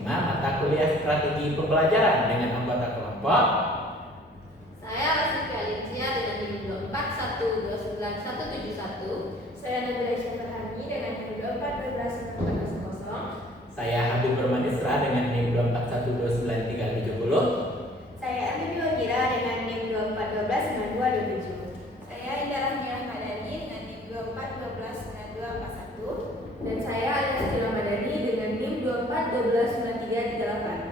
tema mata kuliah strategi pembelajaran dengan anggota kelompok. Saya Rasufi Alicia dengan NIM 241297171. Saya Nabila Syafrahani dengan NIM 2412140. Saya Habib Bermanisra dengan NIM 241299370. Saya Abibi Wagira dengan NIM 2412927. Saya Indah Rahmiah Madani dengan NIM 2412941. Dan saya Alias Madani dengan NIM 2412938.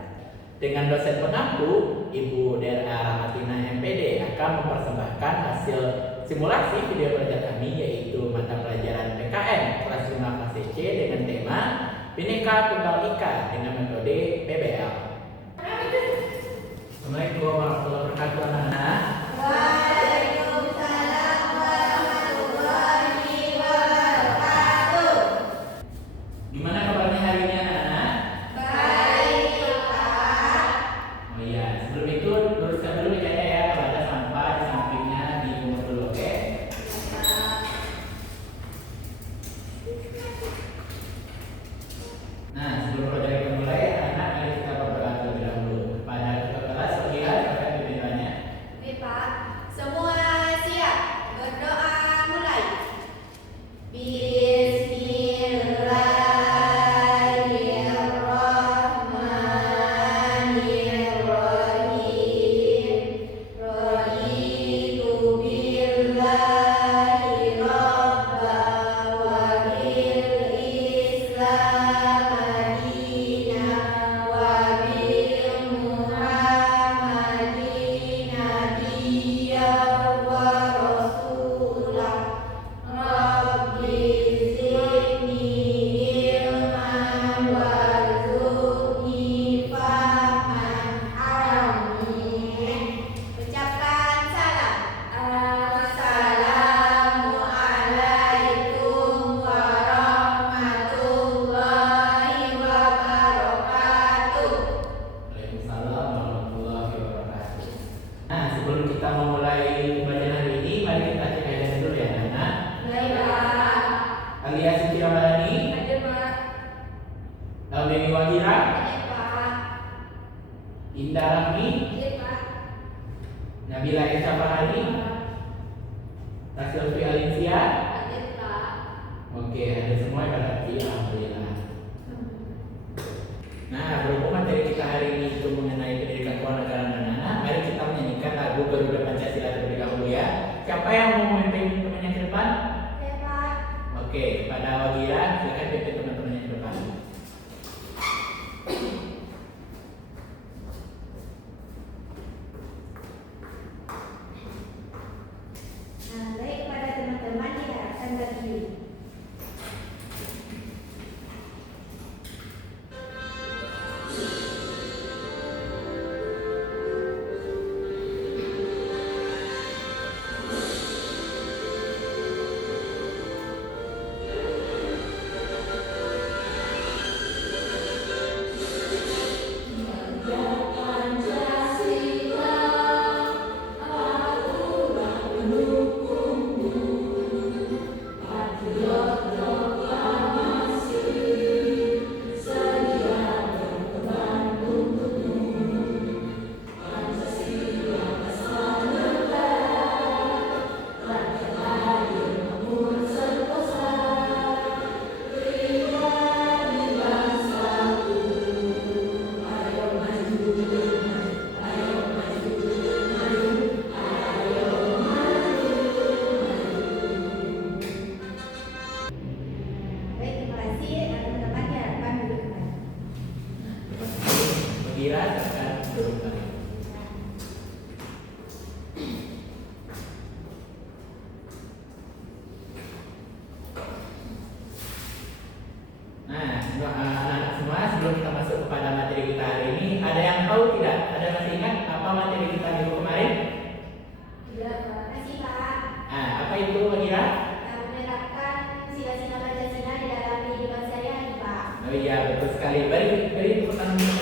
Dengan dosen pengampu, Ibu Dera Rahmatina MPD akan mempersembahkan hasil simulasi video belajar kami, yaitu mata pelajaran PKN kelas 5 kelas C dengan tema Bhinneka Tunggal Ika dengan metode PBL. Assalamualaikum warahmatullahi wabarakatuh anak-anak. Waalaikumsalam warahmatullahi wabarakatuh. Gimana kabarnya hari ini anak-anak? Baik, Pak. Oh iya, sebelum itu luruskan dulu mejanya ya, kalau ada sampah di sampingnya dipungut dulu, oke? Nah, sebelum pelajaran dimulai, anak-anak mari kita berdoa terlebih dahulu kepada ketua kelas. Silakan silakan pimpinannya. Oke, Pak. Semua siap. Berdoa mulai. Bismillahirrahmanirrahim. Raditu billahi rabba wa bil islam madina wa bil muhammadin nabiyya wa rasulah. Rabbi zidni ilman warzuqni fahman. Amin. Ucapkan salam. Assalamualaikum warahmatullahi wabarakatuh. Waalaikumsalam warahmatullahi wabarakatuh. Nah, sebelum kita memulai pembelajaran hari ini, mari kita cek aja dulu ya anak-anak. Baik, Pak. Alias Siti Ramadhani, Ada Pak. Naomi Wagira, Baik, Pak. Indah Rahmi, Baik, Pak. Nabila Syafrahani, Rasufi Alicia. Baik, Pak. Oke, ada semua ya berarti, alhamdulillah. Nah, berhubung materi kita hari ini itu mengenai pendidikan kewarganegaraan anak-anak, mari kita menyanyikan lagu Garuda Pancasila terlebih dahulu ya. Siapa yang mau memimpin temannya ke depan? Oke, Pak. Oke, kepada Wagira, silakan pimpin teman-temannya ke depan. Nah, baik pada teman-teman diharapkan berdiri. Baik, terima kasih. Teman-teman diharapkan duduk kembali. Wagira, silakan duduk kembali. Nah, anak-anak semua, sebelum kita masuk kepada materi kita hari ini, ada yang tahu tidak? Ada masih ingat apa materi kita minggu kemarin? Tidak Pak. Terima kasih, Pak. Nah, apa itu Wagira? Menerapkan sila-sila Pancasila di dalam kehidupan sehari-hari, Pak. Oh iya, betul sekali. Beri tepuk tangan dulu.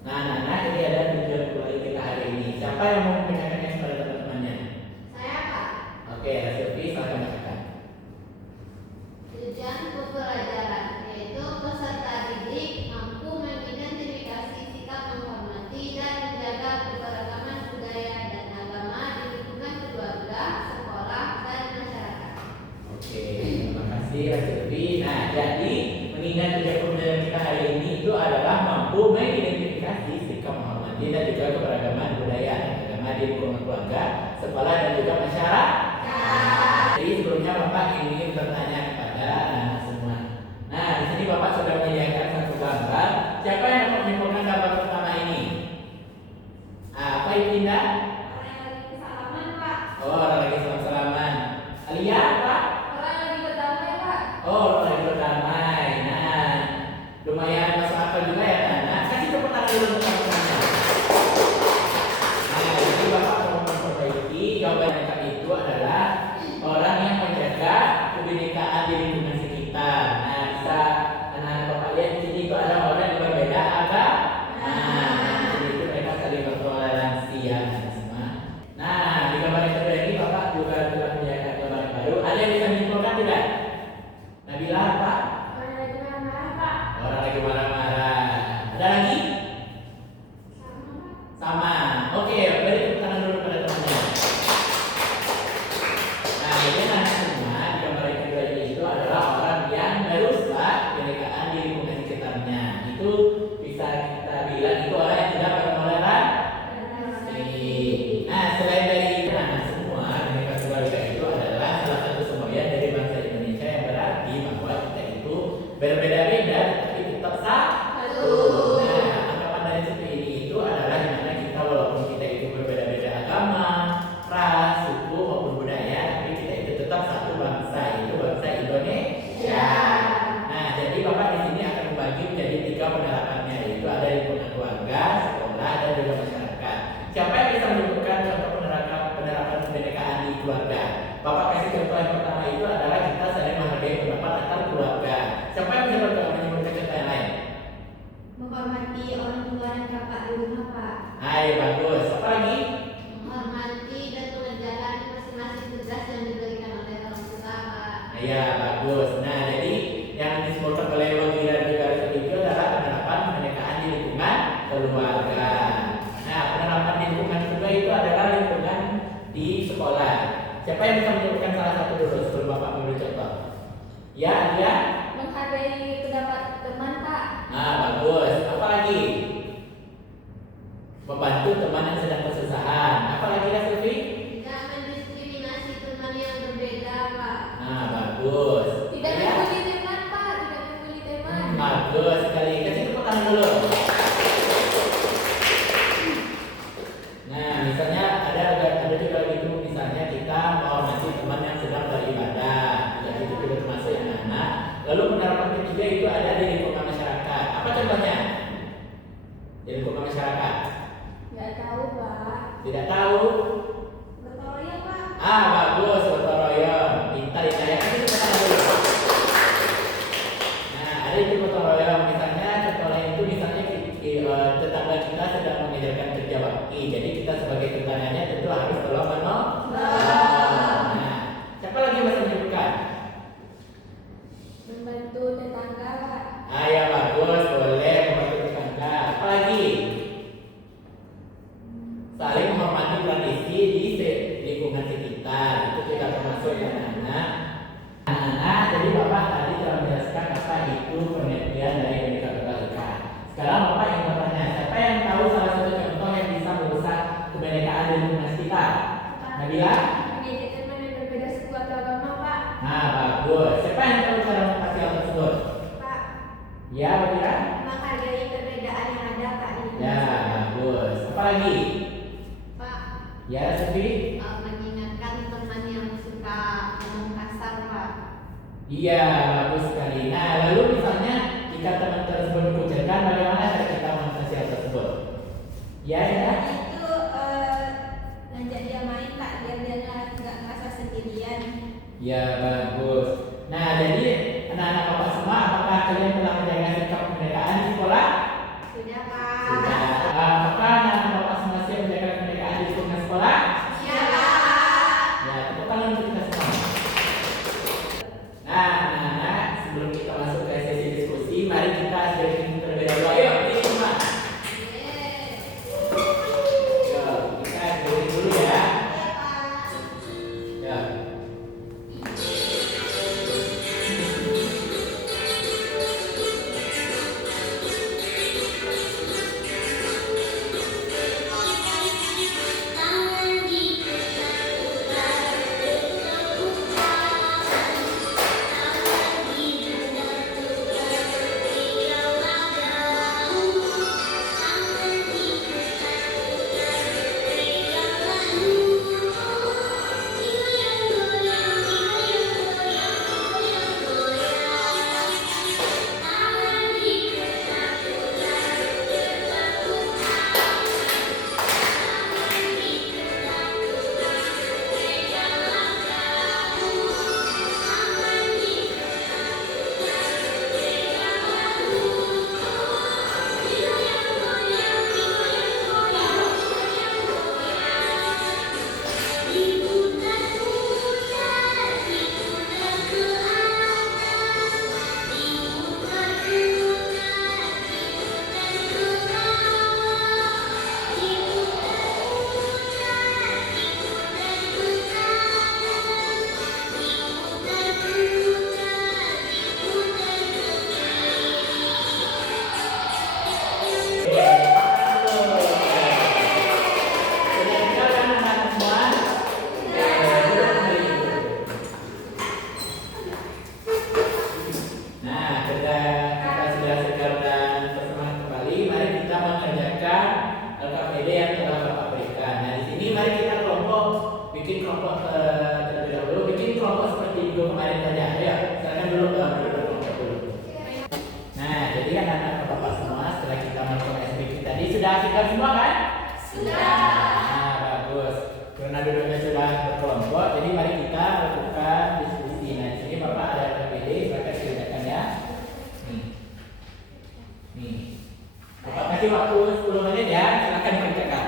Nah, anak-anak, ini ada tujuan kuliah kita hari ini. Siapa yang mau membacakannya kepada teman-temannya? Saya, Pak. Oke, Rasufi, silakan bacakan. Tujuan pembelajaran yaitu peserta kasih Rasulullah. Nah, jadi mengingat juga pembelajaran kita hari ini itu adalah mampu mengidentifikasi sikap menghormati dan juga keberagaman budaya dan agama di lingkungan keluarga, sekolah dan juga masyarakat. Jadi sebelumnya Bapak ingin bertanya kepada anak-anak semua. Nah, di sini Bapak sudah menyediakan satu gambar. Siapa yang dapat menyimpulkan gambar pertama ini? Apa itu Indah? Orang yang lagi salaman, Pak. Oh, orang lagi salam-salaman. Alia, Pak? Orang yang lagi berdamai, Pak. Oh, orang lagi berdamai. Nah, lumayan masuk akal juga ya, anak. Kasih tepuk tangan dulu untuk teman-temannya. Nah, jadi Bapak mau memperbaiki jawaban mereka itu adalah orang yang menjaga kebinekaan di lingkungan sekitar. Nah, bisa anak-anak Bapak lihat di sini itu ada orang yang berbeda agama. Nah, di sini itu mereka saling bertoleransi ya, anak semua. Nah, di gambar yang kedua ini Bapak juga telah menyediakan gambar yang baru. Ada yang bisa menyimpulkan tidak? Nabila, Pak? Orang yang lagi marah-marah, Pak. Orang lagi marah-marah. Ada lagi? Sama, Pak. Sama. Oke, beri tepuk tangan dulu pada temannya. Nah, ini anak semua di gambar yang kedua ini itu adalah orang yang merusak kebinekaan di lingkungan sekitarnya. Itu bisa kita bilang itu orang yang tidak bertoleransi. Nah, selain dari itu anak semua, Bhinneka Tunggal Ika itu adalah salah satu semboyan dari bangsa Indonesia yang berarti bahwa kita itu berbeda-beda tapi tetap satu. Nah, anggapan dari seperti ini itu adalah dimana kita walaupun kita itu berbeda-beda agama, ras, suku maupun budaya, tapi kita itu tetap satu bangsa, itu bangsa Indonesia. Nah, jadi Bapak di sini akan membagi menjadi 3 penerapannya, yaitu ada lingkungan keluarga, sekolah, dan juga masyarakat. Siapa yang bisa menyebutkan contoh penerapan kebinekaan di keluarga? Bapak kasih contoh yang pertama itu adalah kita saling menghargai pendapat antar keluarga. Siapa yang bisa menyebutkan contoh yang lain? Menghormati orang tua dan kakak di rumah, Pak. Hai, bagus. Apa lagi? Menghormati dan mengerjakan masing-masing tugas yang diberikan oleh orang tua, Pak. Iya, bagus. Nah, jadi yang disebutkan oleh Wagi dan juga itu adalah penerapan kebinekaan di lingkungan keluarga. Nah, penerapan di lingkungan kedua itu adalah lingkungan di sekolah. Siapa yang bisa menyebutkan salah satu dulu sebelum Bapak memberi contoh? Ya, dia. Menghargai pendapat teman, Pak. Nah, bagus. Apa lagi? Membantu teman yang sedang kesusahan. Apa lagi ya, Silvi? Tidak mendiskriminasi teman yang berbeda, Pak. Nah, bagus. Tidak Ya. membuli teman, Pak. Tidak membuli teman. Bagus sekali. Kasih tepuk tangan dulu. Nah, misalnya ada juga gitu, misalnya kita menghormati teman yang sedang beribadah. Jadi itu juga termasuk yang anak. Lalu penerapan ketiga itu ada di lingkungan masyarakat. Apa contohnya? Di lingkungan masyarakat. Nggak tahu, Pak. Tidak tahu? Betul ya, Pak. Bagus, gotong royong. Pintar ya, kasih tepuk tangan dulu. Nah, ada itu gotong royong. Misalnya contoh lain itu misalnya tetangga kita sedang mengajarkan kerja bakti. Jadi kita sebagai tetangganya tentu harus tolong menolong. Nah, siapa lagi bisa menyebutkan? Membantu tetangga, Pak. Ya bagus, boleh membantu tetangga. Apa lagi? Saling menghormati tradisi di lingkungan sekitar. Itu juga termasuk ya anak-anak. Anak-anak, jadi Bapak tadi telah menjelaskan apa itu pengertian dari Bhinneka Tunggal Ika. Sekarang Bapak ingin bertanya, siapa yang tahu salah satu contoh yang bisa merusak kebinekaan di lingkungan sekitar? Nabila? Menjadi teman yang berbeda suku atau agama, Pak. Nah, bagus. Siapa yang tahu cara mengatasi hal tersebut? Pak, Ya, Nabila? menghargai perbedaan yang ada, Pak. Di Ya, bagus. Apa lagi? Pak, Ya, Sefi? mengingatkan teman yang suka ngomong kasar, Pak. Iya, bagus sekali. Nah, lalu misalnya jika teman tersebut dikucilkan, bagaimana cara kita mengatasi hal tersebut? Ya, ya. Itu ngajak dia main, Pak, biar dia nggak merasa sendirian. Ya, bagus. Nah, jadi anak-anak Bapak semua, apakah kalian telah menjaga sikap kebinekaan di sekolah? Sudah, Pak. Sudah. Apakah anak-anak Bapak semua siap menjaga kebinekaan di lingkungan sekolah? Siapa? Ya, tepuk tangan untuk kita semua. Nah, anak-anak, sebelum kita masuk ke sesi diskusi, mari kita sharing terlebih dahulu. Ayo, ini semua. Yo, kita sharing dulu ya. Ya. siap semua kan? Sudah. Nah, bagus. Karena duduknya sudah berkelompok, jadi mari kita lakukan diskusi. Nah, di sini Bapak ada PPD, silakan dikerjakan ya. Nih. Bapak kasih waktu 10 menit ya, silakan dikerjakan.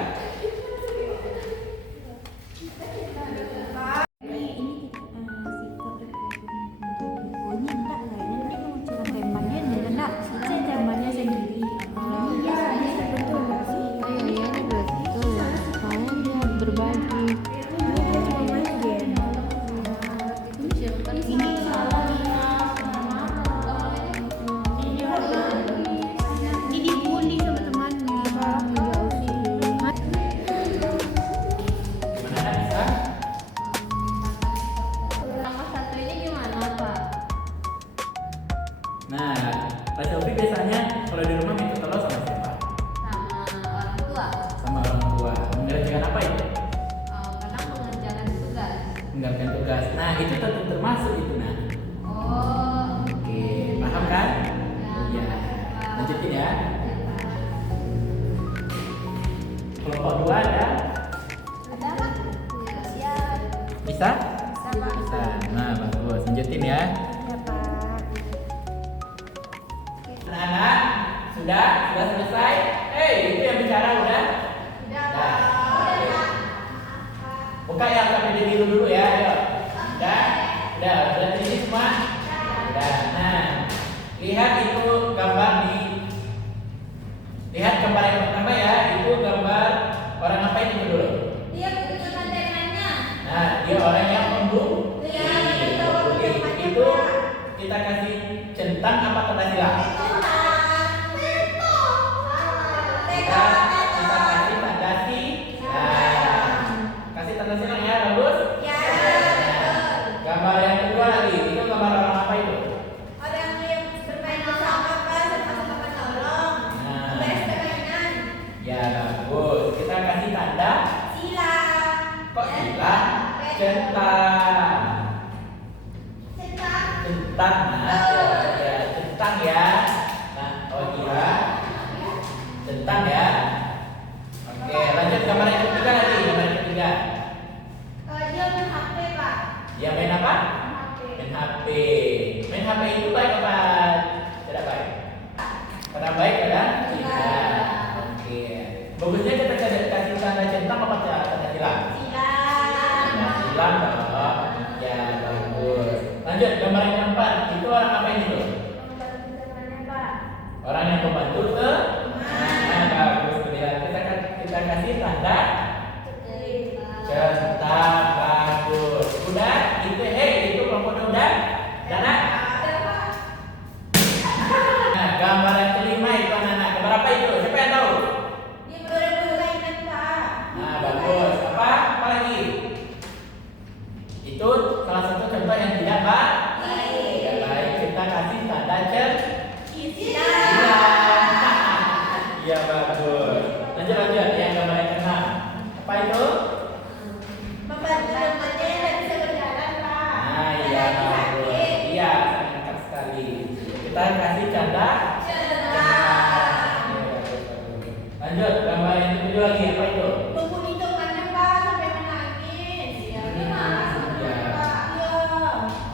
Nah, Pak Selvi biasanya kalau di rumah minta tolong sama siapa? Sama orang tua. Sama orang tua. Mengerjakan apa itu? Kadang mengerjakan tugas. Mengerjakan tugas. Nah, itu tentu termasuk itu nah. Oh. Oke, paham kan? Iya. Lanjutin ya. Kelompok 2 ada? Ada Pak? Siap. Bisa? Bisa Pak. Bisa. Nah, bagus. Lanjutin ya. Ya Pak. Anak-anak, sudah selesai? Itu yang bicara udah? Sudah, Dah. Pak. Oke. Buka yang KPD biru dulu ya, ayo. Udah? Udah ini semua? Udah. Nah, lihat itu gambar lihat gambar yang pertama ya, itu gambar orang ngapain itu dulu? Dia punya temanya. Nah, dia orang yang membuli. Iya, kita punya temanya, Itu Pak. kita kasih centang apa tanda silang? Kita kasih tanda silang. Kasih tanda silang ya, bagus? Ya. Gambar yang kedua lagi, itu gambar orang apa itu? Orang yang bermain bersama Pak, sama-sama menolong. Nah. Beres permainan. Ya, bagus. Kita kasih tanda. Silang. Kok silang? Centang. Centang, nah, ya, centang ya. Nah, kira centang ya. Oke, lanjut gambar yang ketiga lagi, gambar yang ketiga. Dia main HP Pak. Dia main apa? Main HP. Main HP. Main HP itu baik apa tidak baik? Karena baik kan? Tidak. Oke. Bagusnya kita kasih tanda centang apa tanda silang? Silang. Tanda silang toh. Ya, bagus. Lanjut gambar yang keempat. Itu orang apa ini tuh? Orang yang membantu ke? Nah, bagus. Kita kasih tanda centang, bagus. Udah? Itu kelompoknya udah? Dana? Nah, gambar yang kelima itu anak-anak. Gambar apa itu? Siapa yang tahu? Nah, bagus. Apa lagi? Itu salah satu contoh yang tidak baik. Tidak baik. Kita kasih tanda centang. Iya, bagus. Lanjut. Yang gambar yang keenam. Apa itu? Nah, iya, bagus. Iya, sangat dekat sekali. Kita kasih canda. Lanjut, gambar yang kedua lagi. Apa itu?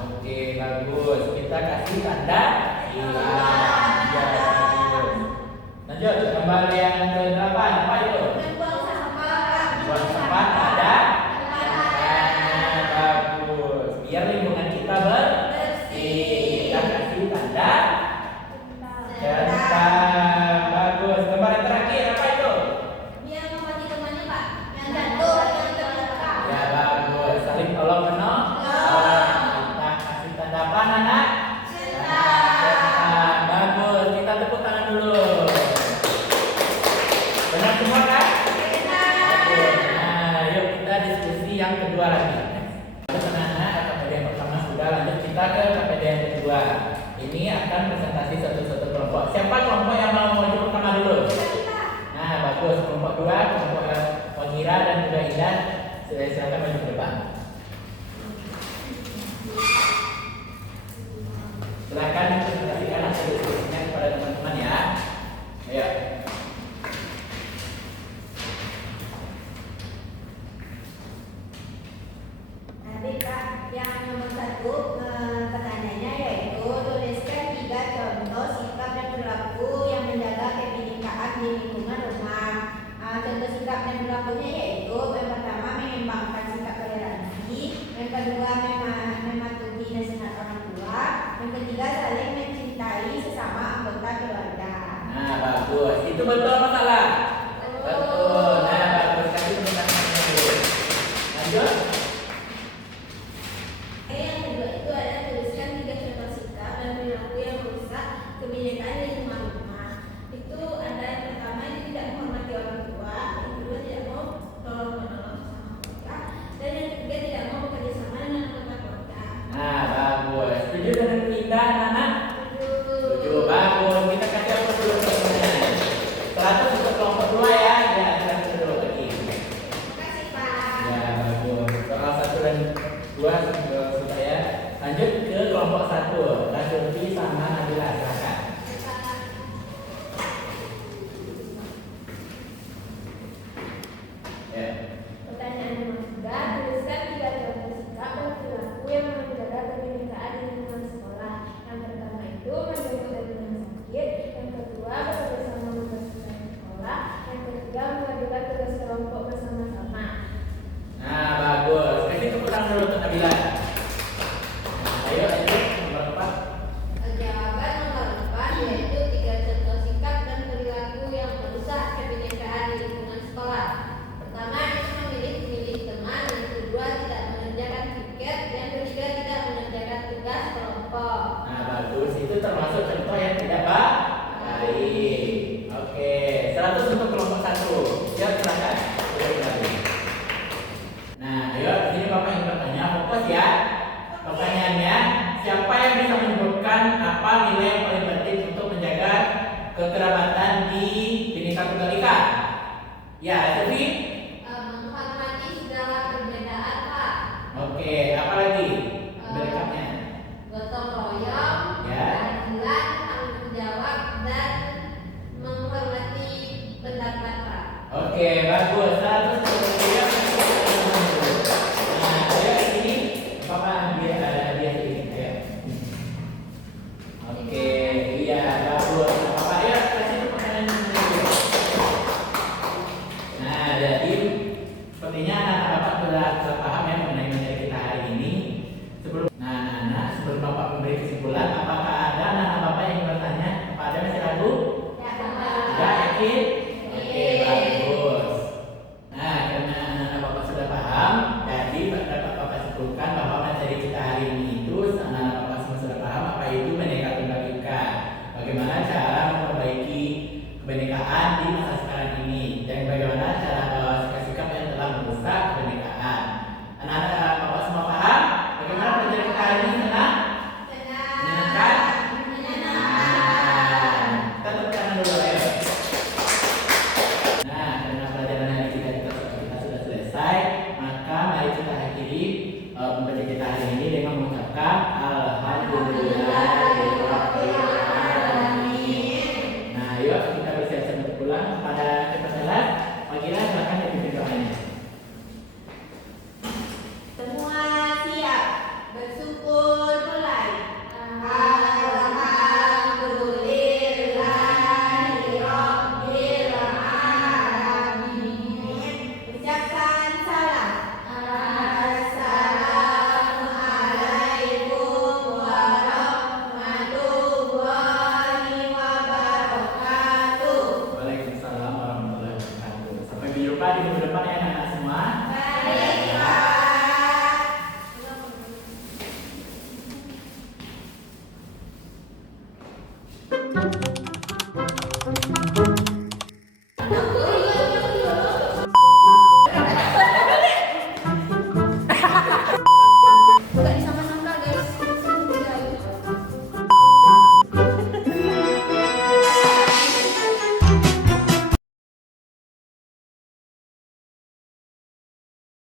Oke, bagus. Kita kasih tanda. Iya, bagus. Lanjut, gambar yang ke-8. Apa itu? Buang sampah ada. Nah, bagus. Biar lingkungan kita bersih. Kita kasih tanda. Centang. Bagus. Gambar yang terakhir apa itu? Ya, bagus. Saling tolong menolong. Kita kasih tanda apa, anak? Centang. Bagus. Kita tepuk tangan dulu. Benar semua kan? Bagus. Nah, yuk kita diskusi yang kedua lagi. Anak-anak, KPD yang pertama sudah, lanjut kita ke KPD yang kedua. Ini akan presentasi satu-satu kelompok. Siapa kelompok yang mau maju pertama dulu? Nah, bagus. Kelompok 2, kelompok Wangira dan juga Indah. Silakan maju ke depan. Silakan presentasikan hasil diskusinya kepada teman-teman ya. Ayo. Yang ketiga, saling mencintai sesama anggota keluarga. Nah, bagus. Itu betul apa salah? Betul. Nah, bagus. Kasih tepuk tangan dulu. Lanjut. Yang kedua itu ada tuliskan 3 contoh sikap dan perilaku yang merusak kebinekaan di rumah. Itu ada yang pertama, itu tidak menghormati orang tua. Yang kedua, tidak mau tolong menolong sama keluarga. Dan yang ketiga, tidak mau bekerja sama dengan anggota keluarga. Nah, bagus. Setuju dengan Indah, anak? Setuju. Bagus. Kita kasih apa dulu teman-teman? 100 untuk kelompok 2 ya. Ya, 100 dulu lagi. Makasih Pak. Ya, bagus. Soal 1 dan 2 sudah ya. Lanjut ke kelompok 1. Rasulti sama Nabila, silakan. Ya. Pertanyaan nomor 3, tuliskan 3 contoh sikap dan perilaku yang menjaga kebinekaan di lingkungan sekolah. Yang pertama itu menjauh dari rumah sakit, yang kedua bekerja sama membersihkan sekolah, yang ketiga mengajukan tugas kelompok bersama-sama. Nah, bagus. Kasih tepuk tangan dulu untuk Nabila. Nah, ayo lanjut nomor 4. Jawaban nomor 4 yaitu 3 contoh sikap dan perilaku yang merusak kebinekaan di lingkungan sekolah. Pertama itu memilih teman, yang kedua tidak mengerjakan piket, yang ketiga tidak mengerjakan tugas kelompok. Nah, bagus. Itu termasuk contoh yang tidak baik. Oke, 100 untuk kelompok 1. Siap, silakan. Boleh kembali. Nah, ayo di sini Bapak ingin bertanya, fokus ya. Pertanyaannya, siapa yang bisa menyebutkan apa nilai yang paling penting untuk menjaga kekerabatan di Bhinneka Tunggal Ika? Ya, itu